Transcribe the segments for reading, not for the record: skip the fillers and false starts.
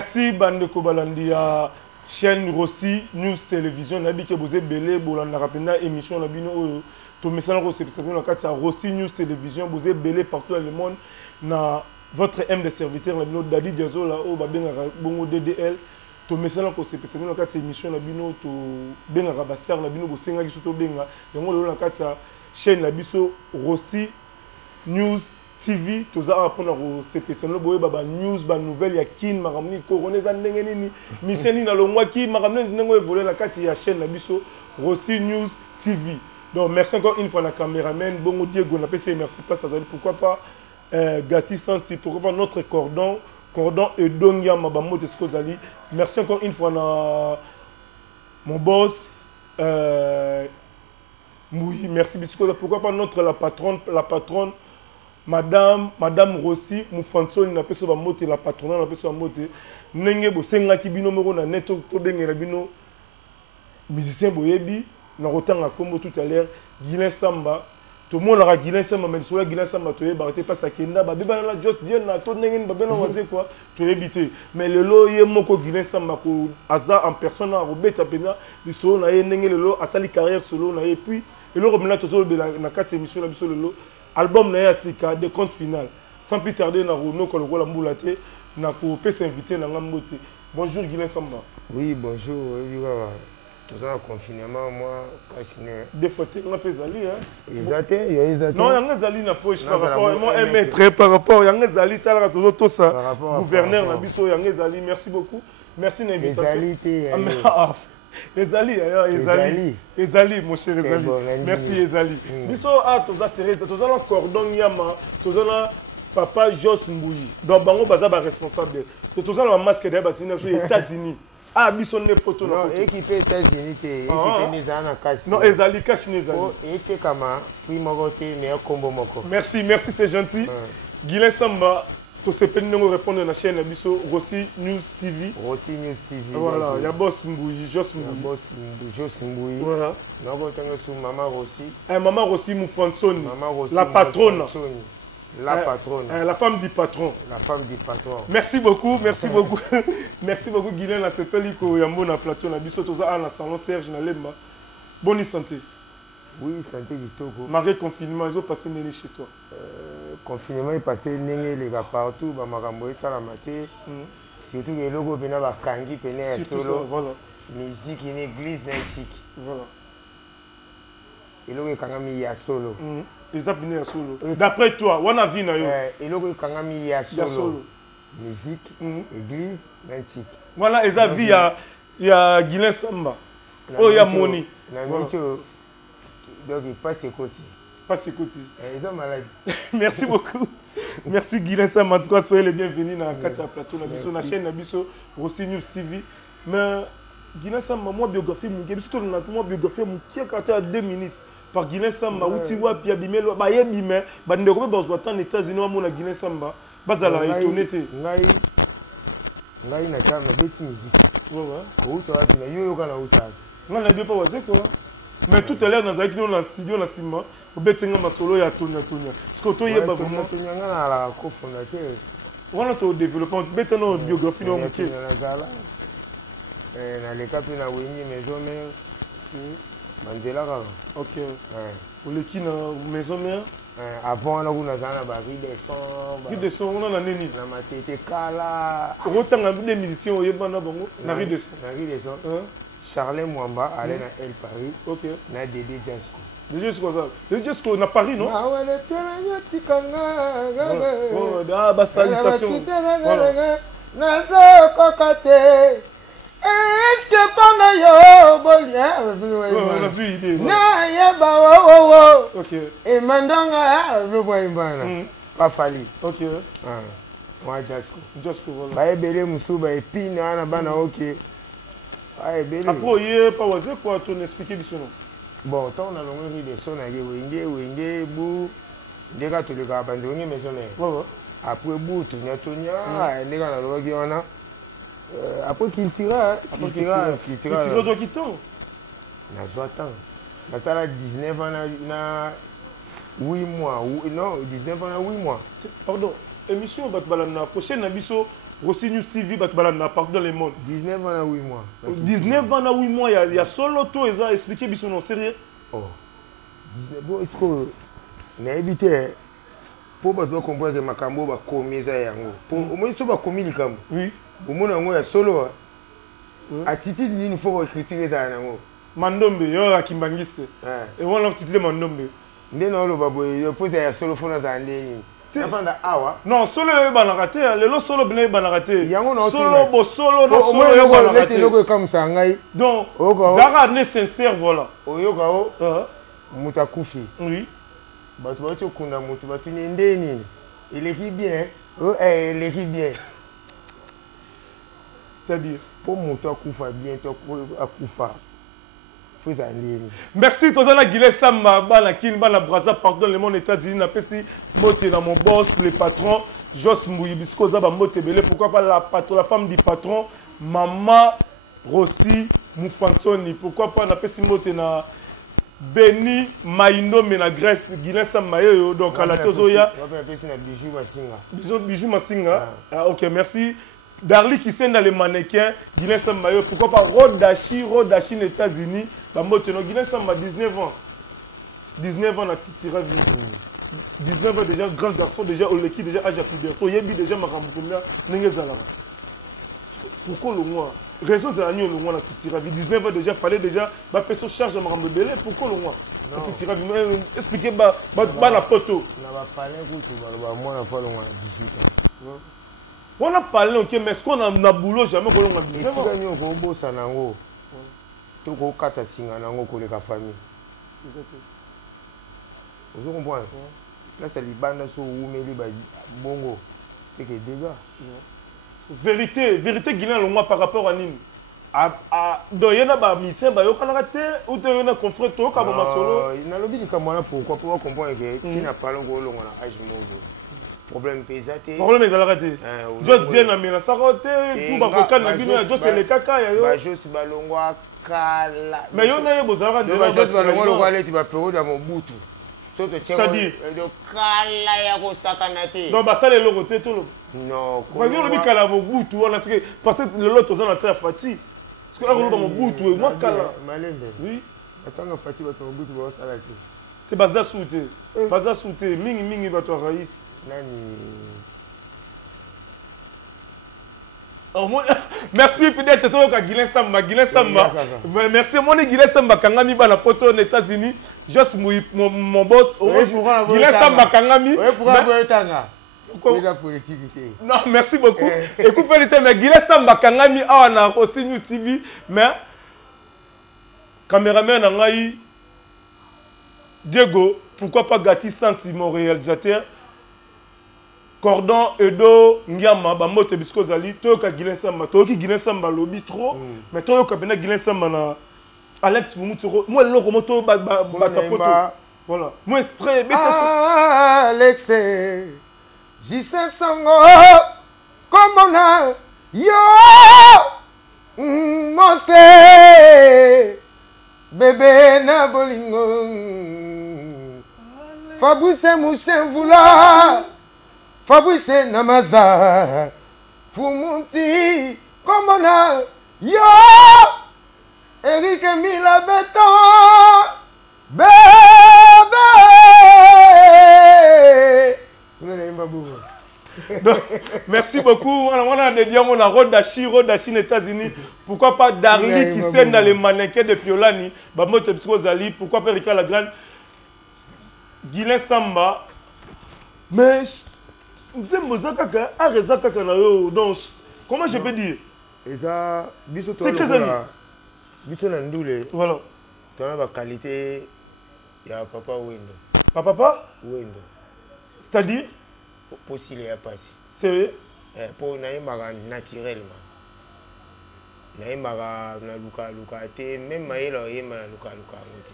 Merci Bandeko Balandi à chaîne Rossi News Télévision. Nabi que vous êtes belé, Bolanda Rapena émission Nabino. Tout message c'est Rossi News Télévision. Vous êtes belé partout dans le monde. Na votre M de serviteur Nabino Dadi Diazo là au Babenga Bongo DDL. Tout message c'est dans la émission Nabino to Benga Rabastar Nabino Bosenga qui sont Benga. Yango dans la chaîne Nabiso Rossi News TV, tout ça apprendre au CPC. Nous voyons baba news, ba nouvelle ya kin maramni coroné za ndenge nini. Miseni na longwa ki maramni ndenge évoluer la carte ya chaîne la biso Rossi News TV. Donc merci encore une fois la caméraman Bongo Diego na PC merci place Azali pourquoi pas Gati Santi pourquoi pas notre cordon et Dongia Mabamo de Skozali. Merci encore une fois na mon boss oui, merci bisco pourquoi pas notre la patronne Madame Rossi, Moufanso, il n'a pas sa moto, la patronne n'a pas sa moto. Nenge bo senga ki bino moko na neto to benga na bino musicien boyebi na rotanga kombo tout à l'heure Guilin Samba. Tout le monde a Guilin Samba mais sur Guilin Samba to yeba te pas kenda ba beba na just dire na to nenge ba bena waze quoi to yebité. Mais le lo ye moko Guilin Samba ko aza en personne a robeta pena biso na ye nenge le lo asali carrière solo na et puis le lo remena to zo na 4 émissions na biso le lo album na Yasika de compte final sans plus tarder na Renault quand le rôle amboulaté na ko peut s'inviter na ngambote. Bonjour Guilin Samba. Oui, bonjour. Tout ça confinement moi cachiné. Des fois tu on peut zali hein. Exactement, non, yanga zali na poche par rapport à moi 1 mètre par rapport yanga zali tala toujours tout ça. Gouverneur na biso yanga zali, merci beaucoup. Merci l'invitation. Ezali, mon cher Ezali. Merci Ezali. Biso a toza serré, toza na cordon yama, toza na papa Jos Mbouyi. Donc bango baza ba responsable. Toza na masque de basine aux États-Unis. Ah biso ne poto na. Non, équipe États-Unis té, équipe Nizana cash. Non, Ezali cash Nizali. Oh, été kama, primo côté meilleur combo moko. Merci, c'est gentil. Guilin Samba to se peut nous répondre dans la chaîne Abisso Rossi News TV. Rossi News TV. Voilà, il y a Boss Mbouyi, Jos Mbouyi. Boss Jos Mbouyi. Voilà. Nous avons sur Maman Rossi. Maman Rossi Moufansoni. Maman Rossi. La patronne. La patronne. La femme du patron. La femme du patron. Merci beaucoup, merci beaucoup. Merci beaucoup Guilin la sepeli ko yambo na plateau na biso toza na salon Serge na Lemba. Bonne santé. Oui, santé du Togo. Malgré confinement, ils ont passé né chez toi. Confinement est passé né les gars partout, ba makambo et salamate. Surtout les logos bena ba kangi pene solo. Voilà. Musique une église na chic. Voilà. Et logo kangami ya solo. Ils ont bien solo. D'après toi, on a vu na yo. Et logo kangami ya solo. Musique, église na chic. Voilà, ils ont vu ya Guilin Samba. Oh ya Moni. Na mincho. Donc il passe côté. Passe côté. Ils ont malade. Merci beaucoup. Merci Guilin Samba. En tout cas, soyez les bienvenus dans Katia Plateau, dans la chaîne Nabiso Rossi News TV. Mais Guilin Samba, moi biographie, moi biographie, qui a à 2 minutes. Par Guilin Samba, où tu vois, puis abimé, bah yébimé, bah ne pas besoin tant aux États-Unis, moi na Guilin Samba, bah ça l'a étonné. Ngai na kama beti musique. Ouais ouais. Où tu as dit yo kana uta. Ngai na bien pas waze quoi. Mais tout à l'heure dans un studio na Simba, au betenga masolo ya Tonya. Ce que toi yeba vraiment. Tonya ngana la cofondateur. On a tout développement, betano biographie no muke. Na le cap na wengi maison mère. Manzela ka. OK. Pour le qui na maison mère. Avant là où na zana ba rue des sons. On a nini. Na matete kala. Rotanga des musiciens oyeba na bango na rue des sons. Na rue des sons. Charles Mwamba allait à El Paris. OK. Na Dédé Jasco. Dédé Jasco ça. Dédé Jasco na Paris non? Ah ouais, le piano tikanga. Oh, bah salutation. Na so kokate. Est-ce que pendant yo bolia? Je suis idée. Na ya ba wo. OK. Et mandanga le boimbana. Pas fali. OK. Ah. Moi Jasco. Jasco voilà. Ba ebele musuba epina na bana OK. Après, il n'y a pas osé quoi, tu expliquer du son. Bon, tant on a l'ongé des sons, wenge, bou, des gars, tu les gars, bandoué, mais on est. Après, bou, Tonya, les gars, on a. Après, qu'il tira. Qui tire, qui tombe. Na joie tant. Mais ça, 19 ans, na 8 mois. Non, 19 ans, na 8 mois. Pardon, émission, la prochaine, Nabiso, Rossi News TV partout dans le monde. 19 ans à 8 mois. 19 ans à 8 mois, il y a solo tout et ça expliqué biso non sérieux. Oh. 19 bon, est-ce que na évité pour ba doit comprendre que makambo ba komi za yango. Pour au moins so ba komi likambo. Oui. Au moins yango ya solo. Attitude nini faut critiquer ça yango. Mandombe yo akimbangiste. Et on l'a titré Mandombe. Ndeno lo babo yo pose ya solo fona za ndeni. Non, solo est banarate, le solo bien banarate. Solo bo solo no solo est banarate. Donc, Zara n'est sincère voilà. Oyoka o. Mutakufi. Oui. Batu batu kunda mutu batu ni ndeni. Il écrit bien. Il écrit bien. C'est-à-dire pour mutu akufa bien to akufa. Merci Tozana Guillet Samba, Bana Kin, Bana Braza, pardon, le monde États-Unis, n'a pas si moté dans mon boss, le patron, Jos Mouyibisco, Zaba Moté Belé, pourquoi pas la femme du patron, Maman Rossi Moufansoni, pourquoi pas n'a pas si moté na Beni Maïno, mais la Grèce, Guillet Samba, donc à la Tozoya. Bijou Massinga. Ah, ok, merci. Darly qui sont dans les mannequins, Guilin Samba, pourquoi pas Rodachi aux États-Unis, Guilin Samba 19 ans. 19 ans, la Kitira vie. 19 ans déjà, grand garçon, déjà, Oleki, déjà, âge à plus de Yebi, déjà, Marambukumia, Nengezala. Pourquoi le mois? Raison de l'année, le mois, la Kitira vie. 19 ans déjà, fallait déjà, ma personne charge à Marambele, pourquoi le mois? La Kitira vie, expliquez, la photo. On va parler, moi, on a fait le mois 18 ans. On a parlé, ok, mais est-ce qu'on a un boulot jamais qu'on a dit? Si on a un beau sanango, tu as un kata singanango pour les familles. Vous comprenez? Là, c'est les bandes sur Oumeli Bongo. C'est que déjà. Vérité, Guinan, le mois par rapport à Nîmes. Donc, il y a des missions, il y a des confrères, il y a des solo. Il y a des gens pourquoi comprendre que si on a parlé de l'âge problème pesate. Problème est raté. Juste bien amener ça raté. Tout va coca na bino. Juste le caca ya yo. Juste balongwa kala. Mais yo na yo bozara de. Juste balongwa le wale tu vas péro dans mon boutou. C'est-à-dire. De kala ya ko sakanate. Non bah ça les logo te tout. Non. Parce que le bikala mo boutou on a parce que le lot aux en terre fati. Parce que là on dans mon boutou et moi kala. Malembe. Oui. Attends fati ba ton boutou ba sala te. C'est baza souté. Baza souté mingi ba to raïs. Merci fidèle à Guilin Samba. Merci mon Guilin Samba Kangami ba na poto aux États-Unis. Juste mon boss. Guilin Samba Kangami. Non, merci beaucoup. Écoute, mais Guilin Samba Kangami a aussi News TV. Mais caméraman Nangaï Diego, pourquoi pas Gati Sansi, mon réalisateur. Cordon Edo Nyama Bamote Bisco Zali Toyoka Guilin Samba Toyoki Guilin Samba lobby trop mais Toyoka Bena Guilin Samba na Alex Mumuturo moi le remoto batapoto voilà moi très Alex J5 Sango comme on a yo monstre bébé na bolingo Fabrice Mouchen voula Fabrice Namaza Fumunti Komona Yo Eric Mila Beton Bébé Merci beaucoup. On a des diamants, on a Rodachi aux États-Unis. Pourquoi pas Darly qui scène dans les mannequins de Piolani Bamote Zali. Pourquoi pas Rika la Grande Guilin Samba. Mais comment je peux dire? C'est très amis. Voilà. Tu as la qualité. Il y a papa Wendo. Papa Wendo. C'est-à-dire? Possible à passer. Sérieux? Pour naïmaga naturellement. Naïmaga na luka te même maïla yema na luka.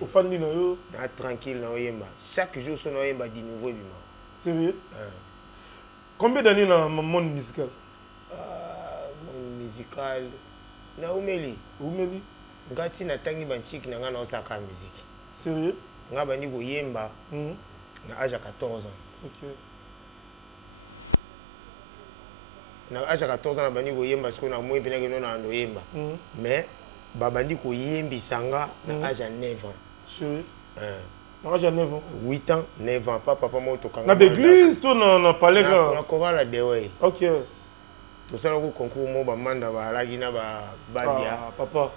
Au fan di noyo. Na tranquille na yema. Chaque jour son yema di nouveau bima. Sérieux? Combien d'années dans le monde musical? Monde musical. Na Oumeli. Oumeli? Ngati na tangi banchiki na ngana osaka musique. Sérieux? Nga bandi ko yemba. Na âge à 14 ans. OK. na acha 14 ans bandi koyemba parce que na moi pena que non na noyemba mais babandi koyembi sanga na âge à 9 ans chéri na âge à 9 ans 8 ans 9 ans papa moto kanga na l'église to na palais na chorale de ouais OK to sala ko concours mo ba manda ba alagi na ba babia papa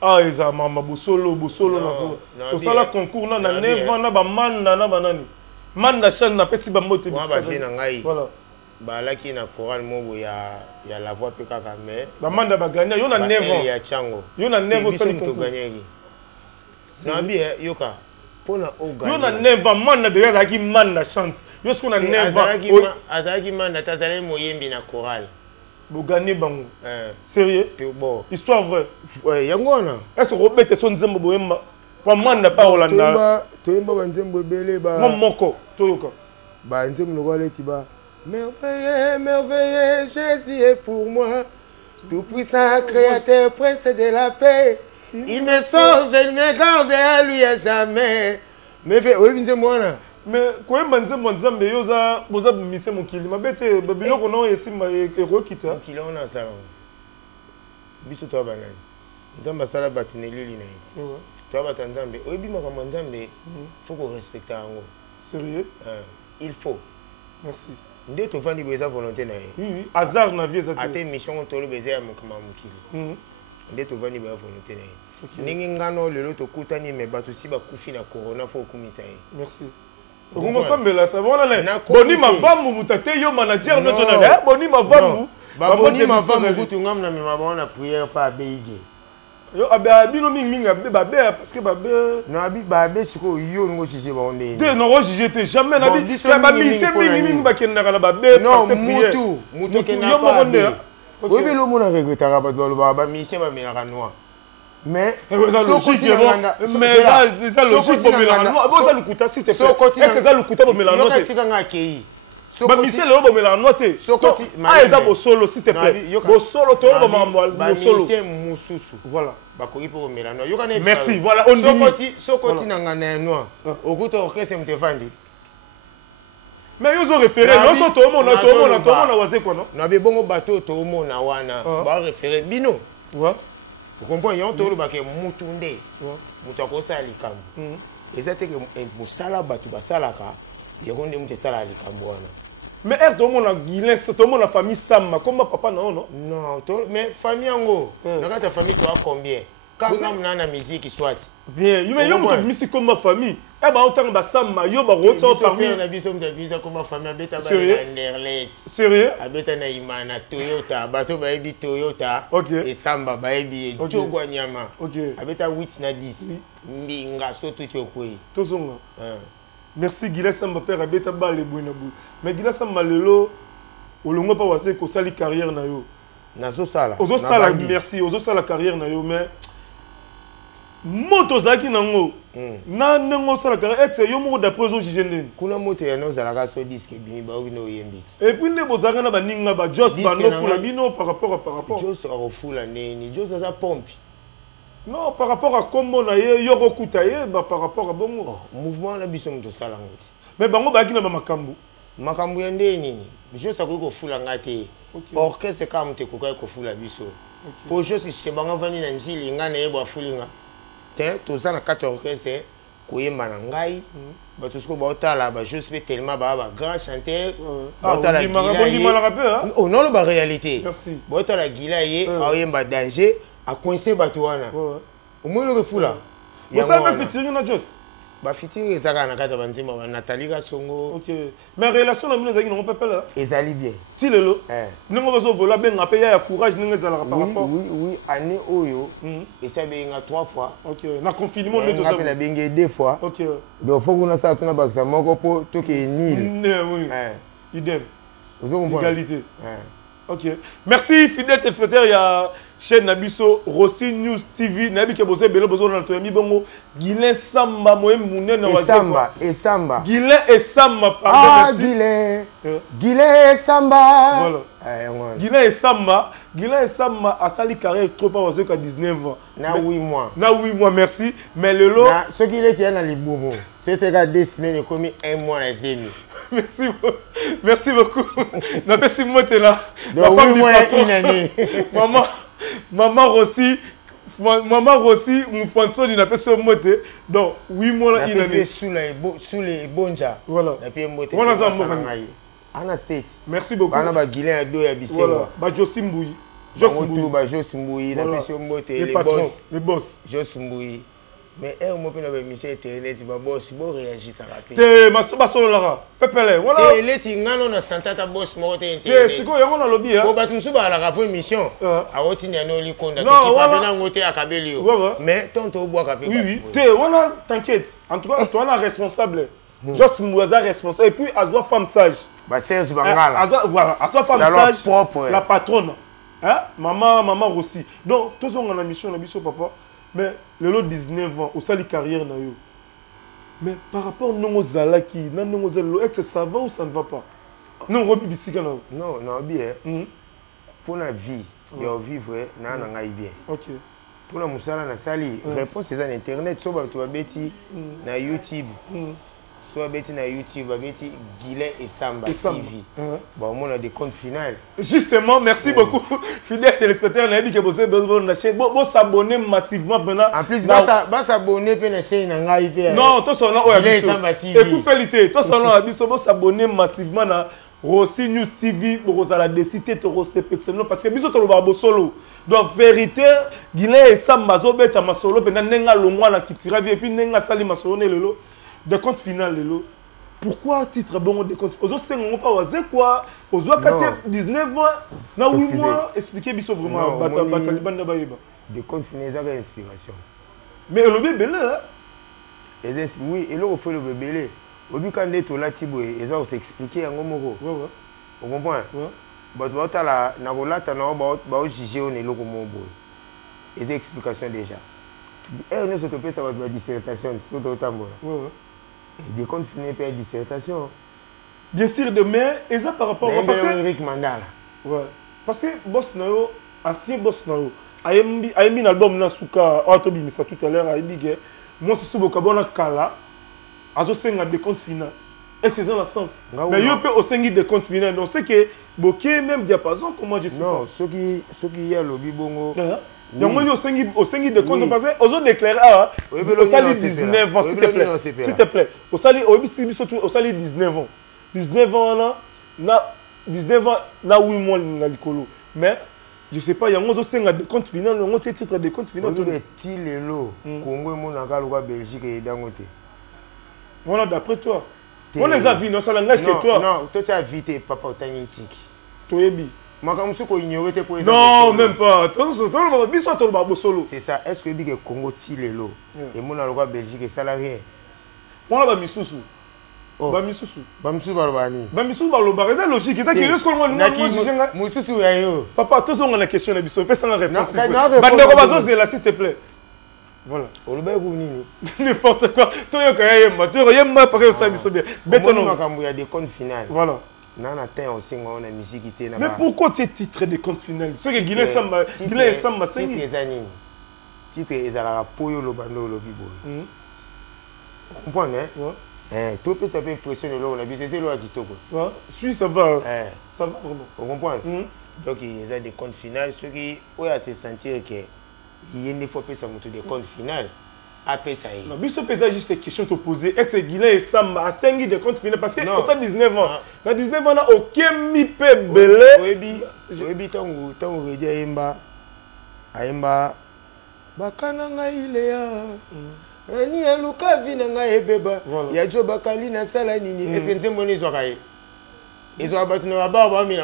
ah eza mama bosolo na so to sala concours na 9 ans na ba manda na banani manda chane na pesi ba moto bisika ba fina ngai voilà balaki na chorale mobo ya la voix pe kaka mais bamanda baganya yo na 9 ans ya chango yo na 9 ans sali to ganyaki na bi yoka pona o ganya yo na 9 ans manda déjà zaki manda chante yo siko na 9 ans azaki manda tazale moyembi na chorale bo gagner bango sérieux bon histoire vraie yango na est-ce que robete so nzembo boyemba pa manda pa Olanda toyemba ba nzembo belé ba moko toyoka ba nzembo lokole ti ba merveilleux, merveilleux, Jésus est pour moi, tout-puissant créateur, prince de la paix. Il me sauve, il me garde à lui à jamais. Mais quand même nzambe yoza boza mise mokili mabete babiloko no esimba ekokita kilo na sala biso to banani nzamba sala batineli na iti to ba nzambe oyebi makambo nzambe faut qu'on respecte yango sérieux il faut merci nde tovandi boza volonté na ye oui hasard na vie ezati ate mission tolo beza ya mokama mokili nde tovandi boza volonté na ye ndenge ngano lelo tokutani me bato si bakufi na corona faut okumisa ye merci Comment ça me la savona là boni mavambu mutate yo manager no tona boni mavambu boni mavambu kutu ngam na me mabona prière pa beige yo abino mingi ba parce que ba no abi ba be siko yo ngo chiche ba onde te no go chiche jamais na bi ba mise mingi ba kenna kana ba be non mutu kenna pa obi lo mona regretara ba do ba mise ba me na noir mais ça logique mais ça logique pour mélanger bon ça le coûte s'il te plaît est-ce que ça le coûte pour mélanger yo sika ngakei ba mise le bo mélanger sokoti ah eza bo solo s'il te plaît bo solo to bo mambo bo solo mise mususu voilà ba koki pour mélanger yo kana merci voilà on dit sokoti nanga na noir okuta orchestre mtefandi mais yo zo référé yo so to mona waze quoi non na be bongo bato to mona wana ba référé bino ouais vous comprenez, il y a un tour qui est moutoundé. Moutako sa likambo. Et ça, c'est que moussala batu basalaka. Il y a un moussala likambo. Mais est tout le monde a Guilin, tout le monde a famille Sama. Comment papa non non? Non, mais famille ango. Dans ta famille, tu as combien? Quand on a la musique soit. Bien, mais yo muto musique comme ma famille. Eh ben autant ba Sama, yo ba rotso parmi. On a biso mtabisa comme ma famille beta ba Nerlet. Sérieux? Abeta na Imana Toyota, bato ba ebi Toyota et Samba ba ebi Jogwa nyama. OK. Abeta 8 na 10. Mbinga so tout okoi. Tozonga. Merci Guilin Samba père abeta ba le buena bu. Mais Guilin Samba lelo olongo pa wase ko sali carrière na yo. Nazo sala. Ozo sala merci, ozo sala carrière na yo mais moto zaki nango na nengo sala carrière ex yo mo d'après zo jigende kuna moto ya no zala ka so disque bini ba wino yembi et puis ne bozaka na baninga ba Jos ba no fula bino par rapport Jos a fula neni Jos za pompe non par rapport à comment na ye yo kokuta ye ba par rapport à bongo mouvement na biso moto sala ngoti mais bango baki na ba makambu ya ndeni Jos a ko fula ngate orchestre kam te ko fula biso pour Jos se banga vani na njili ngana ye ba fulinga tiens tout ça na 4 orchestre koyemba na ngai bato siko baotala ba Jos fait tellement ba grand chanteur baotala oh non ba réalité baotala gila ye oyemba danger a coincé bato wana au moins le refula ya ça me fitiri na Jos ba fitiri ezaka na kata banzima ba Nathalie Kasongo OK mais relation na mino zaki non papa là ezali bien ti lelo ningo bazo vola benga pe ya courage ningo ezala par rapport oui année oyo et ça benga 3 fois OK na confinement mais ça na benga 2 fois OK donc faut qu'on ça tuna bakisa moko po to ke nil oui idem vous comprendre égalité OK merci fidèle téléspectateur il y a chaîne Nabiso Rossi News TV nabi ke boze belo bozo na to yami bongo Guilin Samba moye mune na wazeko et Samba Guilin et Samba pardon Guilin Samba voilà Guilin et Samba a sali carrière trop pas wazeko à 19 ans na 8 mois merci mais le lot ce qui est dans les boubou c'est que 2 semaines comme 1 mois et demi. Merci beaucoup. Na pesi mote là. Donc 8 mois et une année. Maman Rossi, mon fanso n'a pas ce mote. Donc 8 mois et une année. Sous les bonja. Voilà. La pied mote. Voilà ça mon Ana State. Merci beaucoup. Bana ba Guilin à 2 habité. Voilà. Ba Josimboui. Josimboui, la pesi mote les boss. Josimboui. Mais elle m'a fait une émission internet, tu vas boss, si vous réagissez ça rapide. T'es ma solo là, pepele, voilà. T'es là, tu n'as pas senti ta boss mort internet. T'es c'est quoi, il y a un lobby hein. Bon bah tu me suis à la rafo émission. À votre n'y a pas eu compte. Non, voilà. Pas bien à Kabelio. Mais tant que tu bois café. Oui. T'es, voilà, t'inquiète. En tout cas, toi, on est responsable. Juste Mouaza responsable. Et puis, à toi femme sage. Bah Serge Bangala. Voilà, à toi femme sage. Propre. La patronne. Hein? Maman Rossi. Donc, tous on a la mission, on a mission papa. Mais le lot 19 ans, au sali carrière na yo. Mais par rapport à nos zalaki, non est-ce que ça va ou ça ne va pas? Non, Robi Bissika non. Non, bien. Pour la vie, il y a vivre, na bien. OK. Pour la musala na sali, réponse c'est sur internet, so ba tu beti na YouTube. Soit bêti na YouTube, bêti Guilin et Samba TV. Bon, on a des comptes finales. Justement, merci beaucoup. Fidèles téléspectateurs, on a dit que vous avez s'abonner massivement maintenant. En plus, vous s'abonner pour la chaîne. Non, tout son nom est Samba TV. Et pour féliciter, tout son nom est s'abonner massivement à Rossi News TV pour la décider de respecter parce que biso to lo solo. Donc vérité, Guilin et Samba zo beta ma solo pendant nenga longwa na kitira et puis nenga sali ma solo lelo. De compte final, pourquoi titre bon de compte? Aux autres, c'est quoi? Aux autres, 19 ans, na 8 mois, expliquez bien vraiment. De compte final, c'est une inspiration. Mais le bébé là. Oui, et là, on fait le bébé. Au but, quand on est là, ils vont s'expliquer en gros. Vous comprenez? Mais tu vas là, na rolata na ba juger on est là comme boy. Les explications déjà. Et on est sur le ça va être dissertation, sur le tambour. Des comptes finis par dissertation. Bien sûr, demain, et ça par rapport à Eric Mandala. Ouais. Parce que boss Nao, ancien boss Nao, a mis un album dans Souka, Autobi, mais ça tout à l'heure, a dit que moi, c'est sur le Kabona Kala, à ce sein des comptes finaux. Et c'est dans le sens. Mais il peut aussi des comptes finaux. Donc, c'est que, bokeh même diapason, comment je sais pas. Non, ceux qui y a le bibongo. Il y a au sein de compte parce que aux autres déclaré au sali 19 ans s'il te plaît au sali 19 ans 19 ans na 8 mois na likolo mais je sais pas il y a au sein de compte final on titre de compte final tout est tilelo Congo mon na ka Belgique et dangote voilà d'après toi on les a vu non ça langage que toi non toi tu as vite papa otangi tiki toyebi. Non, même pas. C'est ça. Est-ce que le Congo Tilelo et mon algo Belgique est salarié? Moi là, Bamisusu. Bamisusu. Bamisusu Balobani. Bamisusu Balobani. C'est logique. C'est que juste comme moi, Moussoussou Yayo. Papa, tous on a la question. Biso. Fais ça la réponse. S'il te plaît. Voilà. N'importe quoi. Toi, il y a des comptes finales. Voilà. Mais pourquoi tu es titré de compte final? Ce que Guilin Samba, c'est titre est à la Poyo Lobando Lobibo. Vous comprenez? Tout peut s'appeler pressionner l'eau, c'est l'eau qui toque. Oui, ça va. Ça va vraiment. Vous comprenez? Donc il y a des comptes finales. Ceux qui ont à se sentir qu'il y a une fois que ça monte des comptes finales. Après ça y est. Non, mais ce paysage, c'est question te poser. Est-ce que Guilin et Samba a 5 de compte final? Parce que ça 19 ans. Dans 19 ans, on n'a aucun mipé belé. Oui, tant que vous dites Aïmba, Bakana Ngaïlea, Ni Aluka Vina Ebeba, Yajo Bakali na Salanini, est-ce que c'est mon isoraï? Ils ont battu nos barbares, mais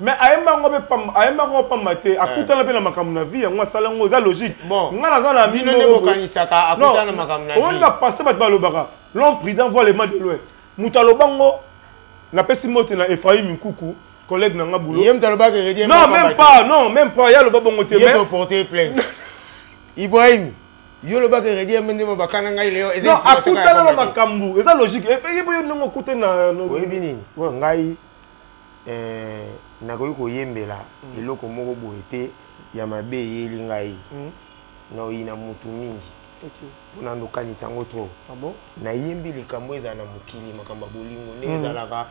mais Aïmba n'a pas maté. À côté de la makamuna vie, moi, ça c'est logique. Bon, on a mis le bokanisaka à côté de la makamuna vie. On a passé par Balobara. L'homme président voit les mains de loin. Moutalobango, la pessimité na Ephraim Nkoukou. collègue nanga boulot. Non, même pas, il y a le babongo te. Il y a porter plainte. Ibrahim, yo le bac rédié même de bakana ngai leo. Non, akuta na makambu. Eza logique. Et puis yo non okuta na oui bini. Ngai na ko yembela eloko moko boete ya mabe yeli ngai. Na ina mutu mingi. OK. Pona ndo kanisa ngotro. Ah bon? Na yembi likambo eza na mukili makamba bolingo neza laka.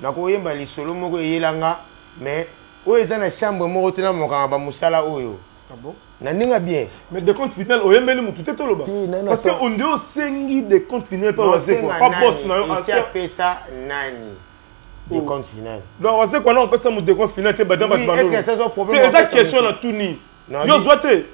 Na ko yemba lisolo moko yelanga mais o eza na chambre moko tena mokanga ba musala oyo. Ah bon? Na ninga bien. Mais des comptes finales o yembeli mutu te toloba. Parce que on dit sengi des comptes finales pas wasé quoi. Pas boss na yo ancien pesa nani. Des comptes finales. Donc wasé quoi non on peut ça mu des comptes finales te badan bat bando. Est-ce que ça soit problème? C'est exact question na tout ni. Yo zoate.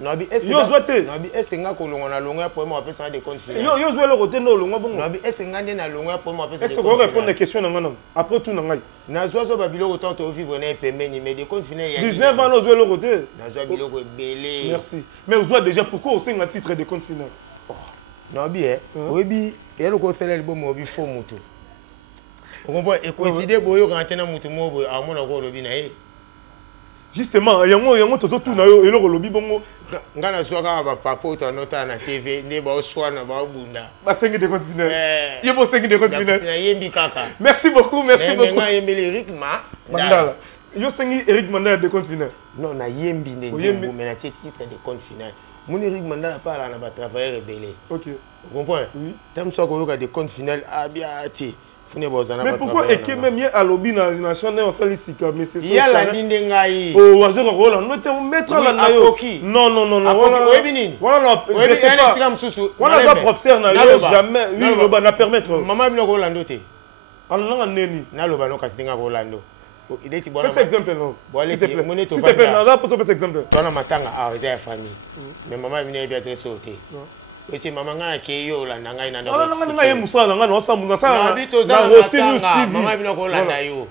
Nabi est-ce yo zoate. Nabi est-ce nga ko longa na longa pour moi apesa des comptes finales. Yo zo le côté no longa bongo. Nabi est-ce nga na longa pour moi apesa. Est-ce qu'on répondre les questions na ngana après tout na ngai. Na zo zo babilo autant to vivre na pembeni mais des comptes finales il y a 19 ans no zo le côté. Na zo babilo ko belé. Merci. Mais on voit déjà pourquoi on sait un titre de compte final. Nabi obi yelo ko sele bo mo bi fo mutu. On comprend et coïncider boyo quand tena mutu mo boyo a mona ko lobi na e. Justement, yango toto tout na yo eloko lobi bongo. Ngana soka ba papa to nota na TV ne ba oswana ba bunda. Ba 5 de compte final. Yo bo 5 de compte final. Yendi kaka. Merci beaucoup, merci beaucoup. Nga yembeli Eric Mandala. Yo sengi Eric Mandala de compte final. Non, na yembi ndembo mais na titre de compte final. Mon Eric Mandala parle na ba travailleur rebelle. OK. Vous comprenez? Oui. Tam so ko yoka de compte final abiati. Mais pourquoi est-ce même à lobby na chaîne on sali sika mais c'est ça. Il y a la ligne ngai. Oh, wazo ko rola. No te mettre la na yo. Non. Voilà. Je sais pas. Voilà le professeur na yo jamais. Oui, loba na permettre. Maman bino ko lando te. Alors na neni. Na loba no kasinga ko lando. Il est bon. Fais exemple non. S'il te plaît. S'il te plaît, là pour cet exemple. Toi na matanga a été famille. Mais maman bino bien très sauté. Et c'est maman qui est là, nanga ina ndako. Non, nanga yemusa nanga no sa munga sa. Na Rotinus TV. Maman bino ko landa yo.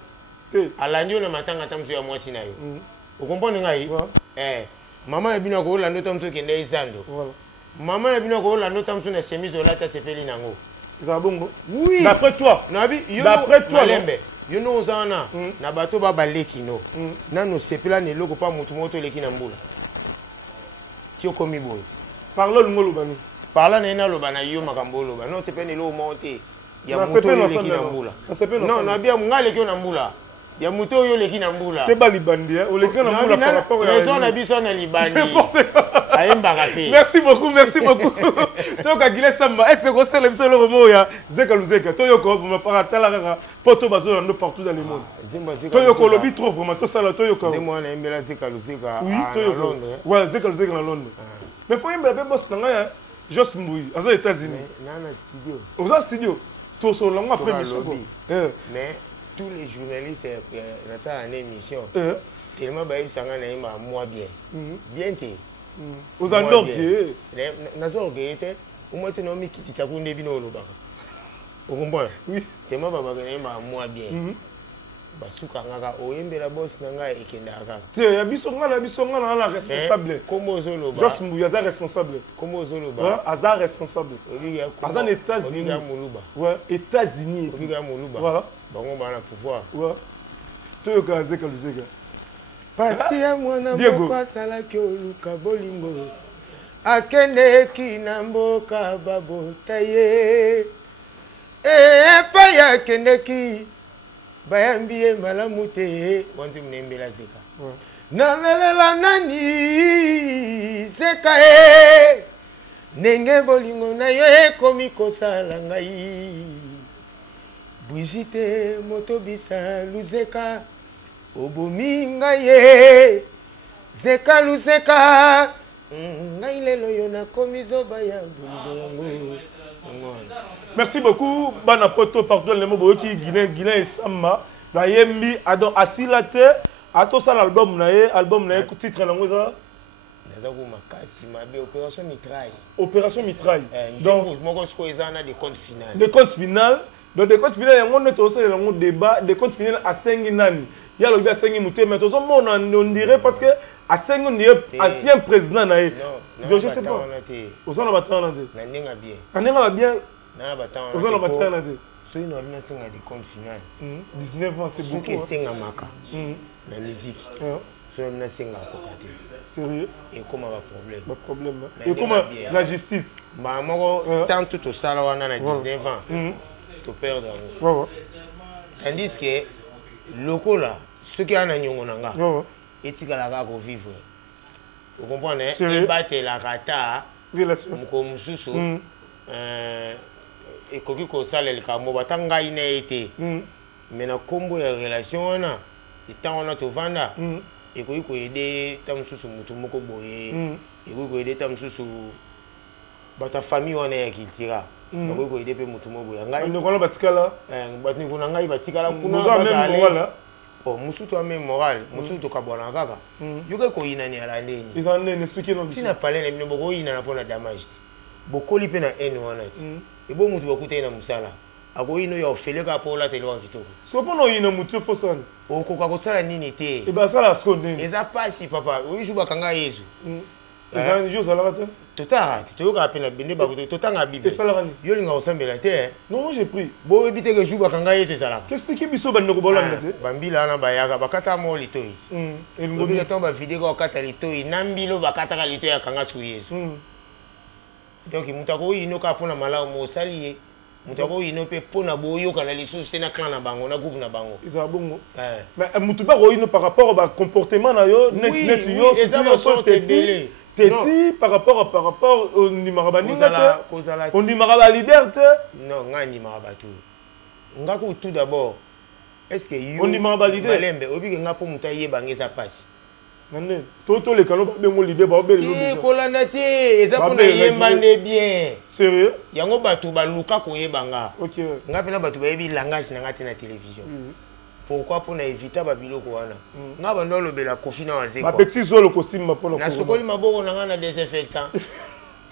Alandio na matanga tamsu ya mwasi na yo. Vous comprenez ngai? Maman bino ko landa tamsu kende izando. Voilà. Maman bino ko landa tamsu na chemise olata sepeli nango. Ça bongo? Oui. D'après toi. D'après toi. Yo no zana na bato ba baleki no. Na no sepela ne loko pa mutu moto leki na mbula. Tio komi boy. Parle le ngolo bani. Parla na loba na yo makambo loba. Non c'est pas ne lo monter. Ya muto yo leki na mbula. Non, na bia ngale ki na mbula. Ya muto yo leki na mbula. C'est pas libandi hein. O leki na mbula par rapport à raison na biso na libandi. Ayemba kape. Merci beaucoup. Toka gile samba ex conseil le biso le romo ya Zeka Luzeka. Toyo ko ma paratala kaka poto bazo ndo partout dans le monde. Toyo ko lobi trop vraiment to sala toyo ko. Demo na embela Zeka Luzeka à Londres. Ouais, Zeka Luzeka na Londres. Mais faut embela be boss nga Jos Mbouy, aux États-Unis. Dans le studio. Aux studio. Tout sur l'angle après mission. Mais tous les journalistes dans ça en émission. Tellement baïb sanga na ima moi bien. Bien té. Aux orgueilleux. Na zo orgueilleux. Au moins tu n'as mis qui ça kunde bino lo baka. Vous comprenez? Oui. Tellement baba na ima moi bien. Basuka ngaka oyembela boss nanga ekenda aka. Te biso ngana na responsable. Kombo zoloba. Jos Mbouy aza responsable. Kombo zoloba. Ouais, aza responsable. Aza aux États-Unis. Ouais, États-Unis. Obiga moluba. Voilà. Bango bana pouvoir. Ouais. Toyo ka Zeka Luzeka. Pasi ya mwana mboka sala kyoluka bolingo. Akende kina mboka babotaye. Pa ya kende ki bayambie malamu te wanti mnembela Zeka. Navelela nani Zeka nenge bolingo na yo ekomi kosala ngai. Bwijite moto bisa Luzeka obomi ngai Zeka Luzeka ngai lelo yo nakomi zoba ya bolingo. Merci beaucoup. Bana poto partout le mot boki Guinée et Samba. La yembi adon asilate ato ça l'album na titre na ngoza. Nazaku makasi mabe opération mitraille. Opération mitraille. Donc moko sko ezana de compte final. De compte final. Donc de compte final yango ne to ça le débat de compte final à 5 nani. Il y a le gars 5 muté mais to on dirait parce que à 5 on dirait ancien président na ye. Je sais pas. Aux gens battant na de. Na ndinga bien. Na ndinga bien. Na battant. Aux gens battant na de. soki na bina senga des comptes final 19 ans c'est beaucoup soki esenga maka na musique soki na bina senga akoka te sérieux ekoma ba problème ekoma la justice mbala moko tant tout tosala wana na 19 ans toperdre yango tandis que lokola soki ana nyongo na nga etikalaka kovivre okomprendre ebatelaka ata moko mosusu ekoki kosala likambo bata ngai na ye te me na nkombo ya relation wana etango wana tovanda ekoki koyede ta mosusu motu moko boye ekoki koyede ta mosusu bato ya famille wana ya kiltira bakoki koyede mpe motu moko boye ngai batikala bandeko na ngai batikala kuna mosusu ame moral mosusu tokabwana kaka yoke koyinani ala ndeni tina pale na bino bokoyinana mpo na damage te bokoli mpe na ene wana ti ebo motu bakutaki na mosala akoyina oyo ofele kaka mpo olateleka kitoko soki mpona oyina motu efosala okoka kosala nini te ebasala siko nini eza pasi papa oyisu bakanga yesu jo ozalaka te totala te toyokaka mpe na bende bakuto totanga bible esalaka nini yo olinga kosambela te non j'ai pris boyebi te ke jour bakanga yesu ezalaka kesplike biso bandeko bolanda te bambila wana bayaka bakata mo litoi obika ntango bavideo ka okata litoi na mbilo bakataka litoi akanga su yesu donc moto akoyino kaka mpona malamu osali ye moto akoyino mpe mpona boyokana lisusu te na clan na bango na groupe na bango ezala bongo mais motu bakoyino par rapport bacomportement na yo neti yo teti par rapport ondimaka baninga te ondimaka balider te non ngai ndimaka bato ngako tout d'abord est ce que yo ondimaka balider malembe obike nga mpo moto ayebanga eza pasi nane toleka no babengo lider baobele kolanda te eza mpona yemba nde bien sérieux yango bato baluka koyebanga nga mpe na bato bayebi langage na nga te na télévision pourquoi mpona évita babiloko wana nga bando alobela kofi na wazekwa bapexi zolo kosimba mpona nasokoli maboko na nga na désinfectant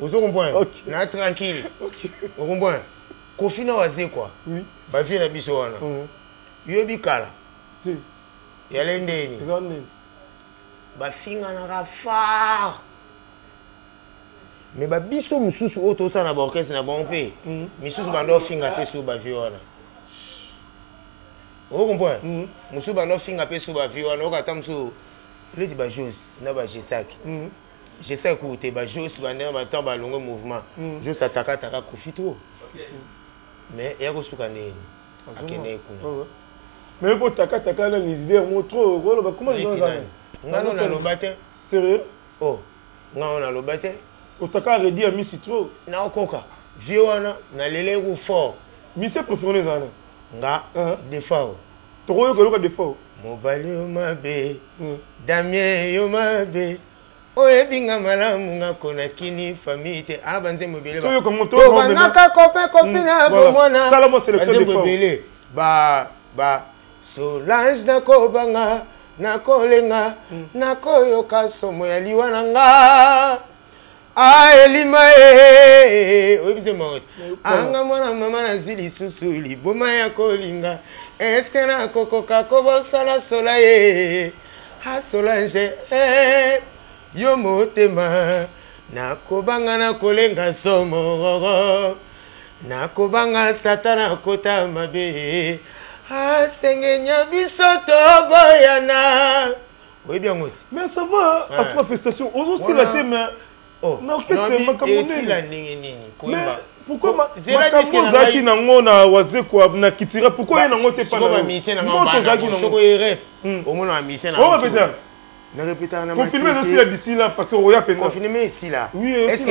ozo comprendre na tranquille okomprendre kofi na wazekwa bavie na biso wana yoyebi kala yale ndeni bafinganaka far me babiso mosusu oyo tosala na baorchestre na bango mpe misusu bando ofinga mpe so bavie wana okomprendre mosusu bando ofinga mpe so bavie wana okata mosusu leti bajose na bagesaki jesaki kuku te bajose bandena bato balongo mouvement jose atakataka kofi to mais eya kosuka ndeni akende ye kuna mais mpo takataka na lider mo tro koloba comment ngano naloba te sérieux ngano naloba te otaka redi ya misi tro naokoka vie wana naleleku fort misi préféré ezana nga defao tokoyoka defao mobali yo mabe damien yo mabe oyebinga malamu nga kona kini famille te ala banzembo ebele tobandaka kope na bomona banzembo ebele Solange nakobanga nakolenga nakoyoka somo ya liwa na nga elima oyebite mokoti anga mwana mama nazwi lisusu liboma ya kolinga eske nakokoka kobosala sola ye Solange yo motema nakobanga nakolenga somo nakobanga satana kota mabe sengenya biso toboyana oyebi yango ti mais ça va après manifestation ozosila te mais naokese makambo esila ndenge nini koyeba pourquoi makambo ozalaki nango na wazekwa na kitira pourquoi ye nango te panasoko erep omona bamisien na confirmé ezosila d'ici là parce que oya pena confirmé esila est-ce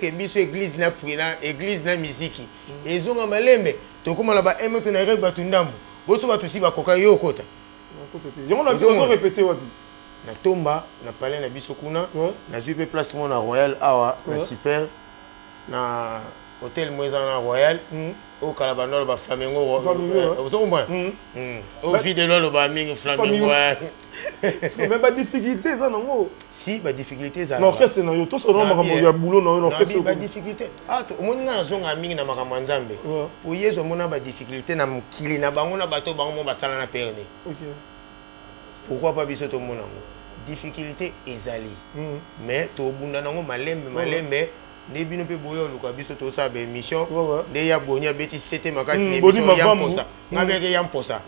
que biso église na prière église na musique ezonga malembe tokomala ba emeto na rek batu ndambo boso batu si bakoka yo okota yango na biso ozo répéter wapi na tomba na palais na biso kuna na zwi pe place mo na Royal awa na super na hôtel moeza na Royal au Calabano ba Flamengo ozo comprendre au vide lolo ba mingi Flamengo est-ce que même pas difficulté ça nango si ba difficulté ça non orchestre na yo to so makambo ya boulot na yo orchestre ba difficulté to omoninga na zonga mingi na makambo nzambe po yezo mona ba difficulté na mukili na bango na bato bango mo basala na perné pourquoi pas biso to mona ngo difficulté ezali mais to bunda nango malembe nde bino pe boyo luka biso to sa be émission nde ya bonya beti sete makasi ne ya mposa ngabeke ya mposa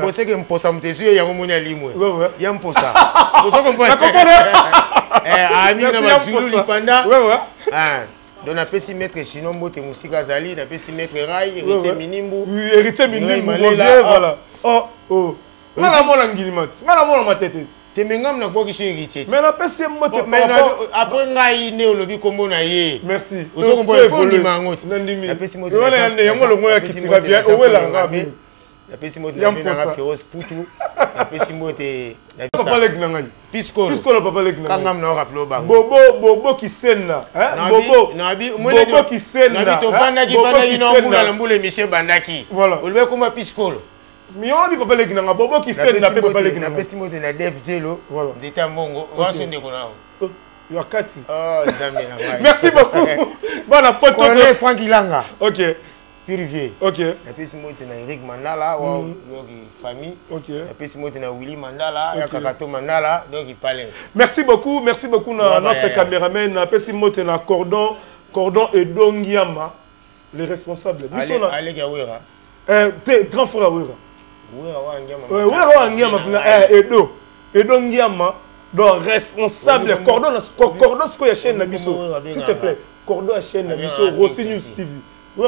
po seke mposa mtesu ya ngomoni alimwe ya mposa boso comprendre ami na mazulu lipanda donc napesi maître Chino Mbote musika zali napesi maître Rai héritier minimbu voilà ngala mona ngilimati ngala mona matete temengam na kwa kisho héritier mais napesi mbote après ngai ne olobi kombo na ye merci ozo comprendre fo ndima ngoti napesi mbote yango longo ya kitika bien owela ngabi napesi mbote na nga féroce putu napesi mbote papa lek na ngai piscolo papa lek na kangam na rappeler ba bobo kisenna bobo kisenna na to vanda ki vanda ino mbula na mbula monsieur bandaki olbe kuma piscolo miyobi papa lek na nga bobo kisenna pe papa lek na napesi mbote na Def Jelo ndeta mbongo waso ndeko nao yakati jambe na ngai merci beaucoup bana poto de Frank Ilanga OK Purifié. OK. La pesi mote na Eric Mandala ou famille. OK. La pesi mote na Willy Mandala, ya Kakato Mandala, donc il parlait. Merci beaucoup notre caméraman na pesi mote na Cordon et Dongiama les responsables. Allez Gawera. Grand frère Awera. Wera wa Ngiama et Dongiama donc responsable Cordon ce que ya chaîne na biso. S'il te plaît, Cordon ya chaîne na biso Rossi News TV. Oui,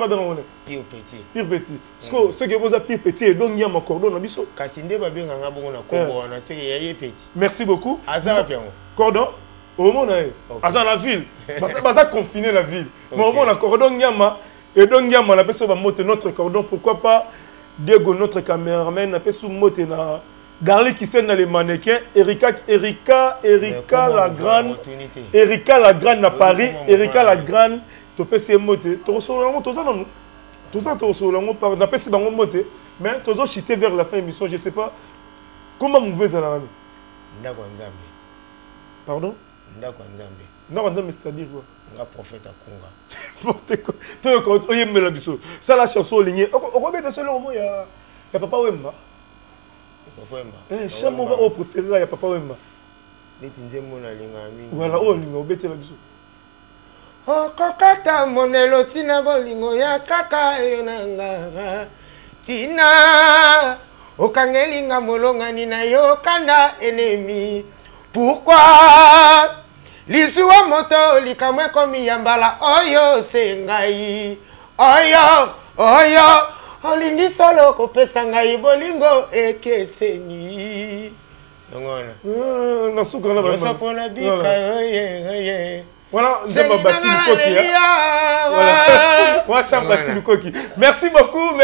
Pire petit. Pire petit. Ce que vous avez pire petit, donc il y a mon cordon dans biso. Kasinde ba benga nga bongo na Congo na seke yaye petit. Merci beaucoup. Azara piango. Cordon au moment Azara la ville. Baza confiner la ville. Mais au moment cordon nyama et donc nyama na peso ba monter notre cordon, pourquoi pas Diego notre caméraman na peso monter na Darly qui scène dans les mannequins, Erika la grande à Paris, Erika la grande to pesi moté to solo to ça non tout ça to solo on par na pesi bango moté mais to zo chiter vers la fin émission je sais pas comment vous vezala nani ndako nzambe pardon ndako nzambe c'est-à-dire quoi nga prophète akunga porte quoi to ko oyembela biso ça la chanson lignée o beta solo mo ya papa Wemba chamo va au préféré ya papa Wemba neti nzembo na linga mingi voilà o linga obetela biso kokata monelo tina bolingo ya kaka enanga tina okangelinga molongani na yo kanda ennemi pourquoi lisuwa moto likamwe komi ya mbala oyo sengai oyo olingi solo kopesa ngai bolingo ekeseni ngona nasuka na ba sopona bika oye voilà, j'ai ma bâti le coquille. Voilà, moi j'ai bâti le coquille. Merci beaucoup.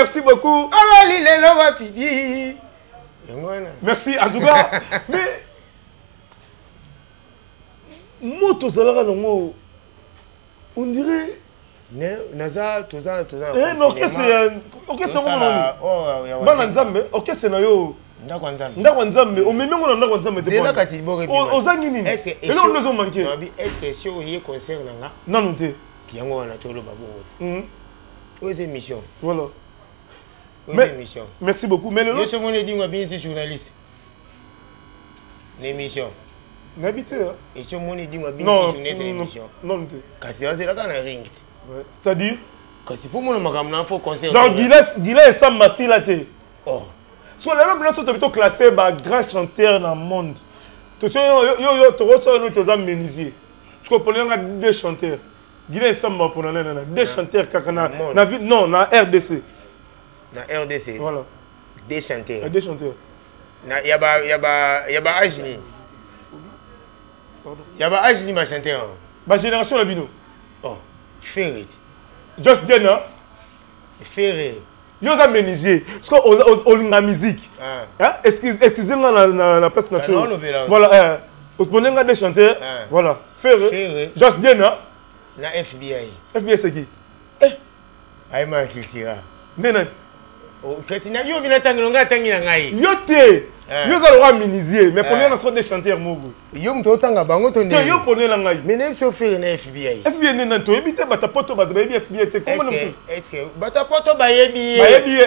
Merci, en tout cas. Mais moto zalara non, on dirait. Naza, toza. Orchestre, orchestre na yo. Ndako nzambe omemi ngo na ndako nzambe te bona kasi borebi ozangi nini elo ndozo manquer est-ce que show ye concert nanga nanu te yango wana tolo babongo oze mission voilà mais mission merci beaucoup mais le so mone dingwa bien c'est journaliste l'émission n'habite et so mone dingwa bien c'est journaliste l'émission non te kasi azela kana ring c'est-à-dire kasi pour mon makam na fo concert donc Gila est sans masila te oh so là là so to classé ba grand chanteur dans le monde to yo to so no to za menisier je comprends nga deux chanteurs Guinée samba pour na deux chanteurs kaka na ville non na RDC voilà deux chanteurs na yaba Ajni pardon yaba Ajni ma chanteur ba génération la bino oh Ferret Just Diana Ferret yo za menisier parce que la musique hein excusez-moi la place naturelle voilà au ponenga des chanteurs voilà Ferret Just Diana na FBI c'est qui Aïma Kiltira nena kasi na yo bina tangilonga tangi na ngai yo te yo za le minisier mais prenez na so des chanteurs mogo yo mto tanga bango to te yo prenez la ngai mais nem chauffeur na FBI ne to ebite bata poto ba FBI te comment est-ce que bata poto ba yebi